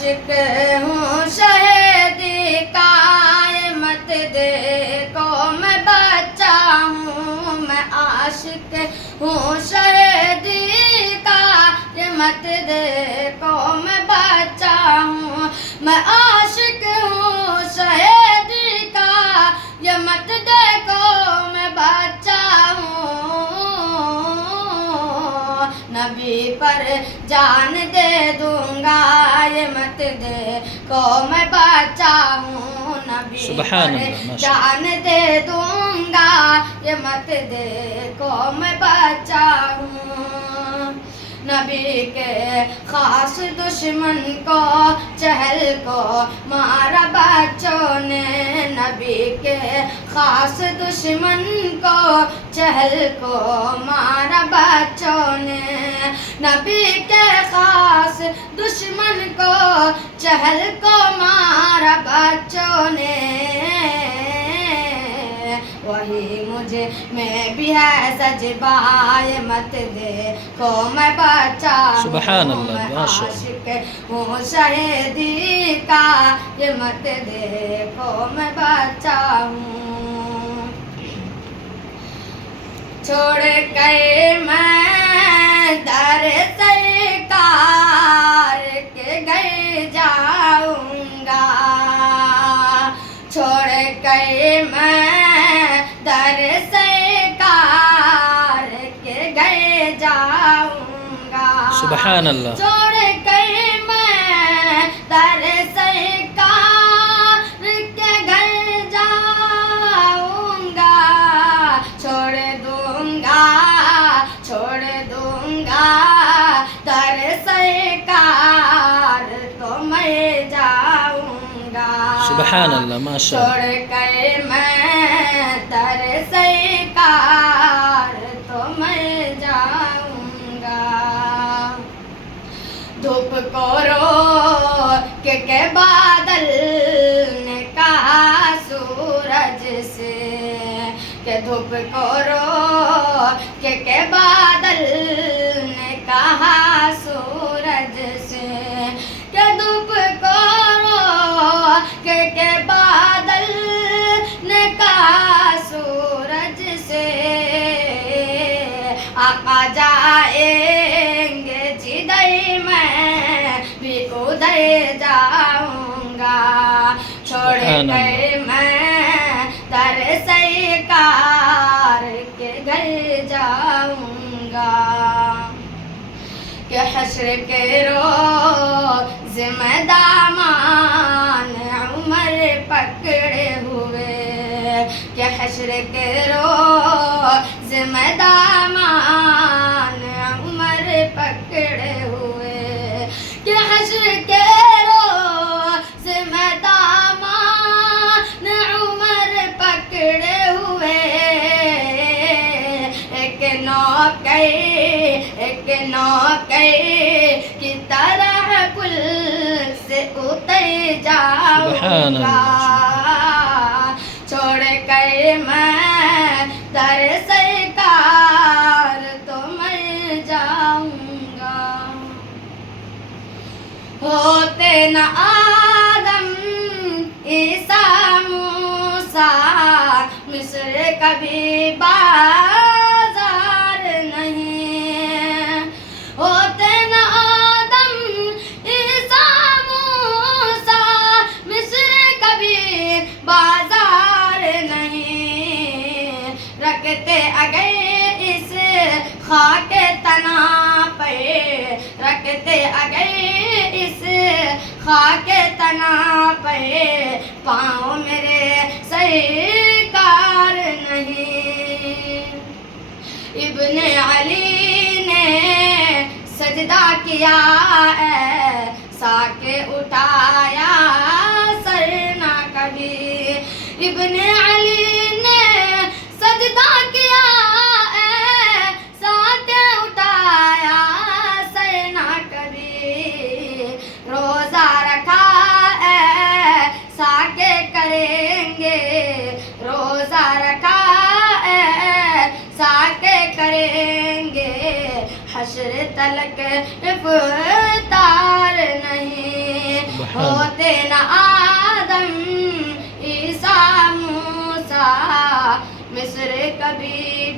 عاشق ہوں شہیدی کا یہ مت دیکھو میں بچہ ہوں میں عاشق ہوں شہیدی کا یہ مت دیکھو میں بچہ ہوں میں عاشق ہوں شہیدی کا یہ مت دیکھو میں بچہ ہوں نبی پر جان دے دوں گا یہ مت دیکھو میں بچہ ہوں نبی پر جان دے دوں گا یہ مت دیکھو میں بچہ ہوں نبی کے خاص دشمن کو چہل کو مارا بچوں نے نبی کے خاص دشمن کو چہل کو مارا بچوں نے نبی کے خاص دشمن کو چہل کو مارا بچوں نے وہی مجھے میں بھی ہے سجبہ یہ مت دیکھو میں بچہ ہوں میں عاشق ہوں شہیدی کا یہ مت دیکھو میں بچہ ہوں چھوڑ کر میں در سرکار کے گھر جاؤں گا چھوڑ کر میں در سرکار کے گھر جاؤں گا سبحان اللہ چھوڑ کر میں در سرکار کے گھر جاؤں گا چھوڑ دوں گا در سرکار تو میں جاؤں گا سبحان اللہ ماشاء اللہ چھوڑ کر میں در سرکار تو میں جاؤں گا دھوپ کو رو کے بادل نے کہا سورج سے کہ دھوپ کو رو کے بادل نے کہا سورج سے کہ دھوپ کو رو کے بادل نے کہا سورج سے آقا جائیں گے جدھر میں بھی ادھر جاؤں گا چھوڑ کر میں در سرکار کے گھر جاؤں گا کہ حشر کے روز میں دامان عمر پکڑے ہوئے کہ حشر کے روز میں دامان عمر پکڑے ہوئے کہ حشر کے روز میں دامان عمر پکڑے ہوئے ایک نوکر کی طرح پل سے اتر جاؤں گا چھوڑ کر میں در سرکار تو میں جاؤں گا ہوتے نہ آدم عیسیٰ موسیٰ مصر کبھی بازار نہیں ہوتے نہ آدم عیسیٰ موسیٰ مصر کبھی بازار نہیں رکھتے اگر اس خاک تنا پہ رکھتے اگر اس خاک تنا پہ پاؤں میرے سرکار نہیں ابن علی نے سجدہ کیا ایسا کہ اٹھایا سر نہ کبھی ابن علی نے سجدہ کیا ایسا کہ اٹھایا سر نہ کبھی روزہ رکھا ایسا کہ کریں گے روزہ رکھا ایسا کہ کریں گے حشر تلک افطار نہیں ہوتے نہ آدم عیسیٰ موسیٰ مصر کبھی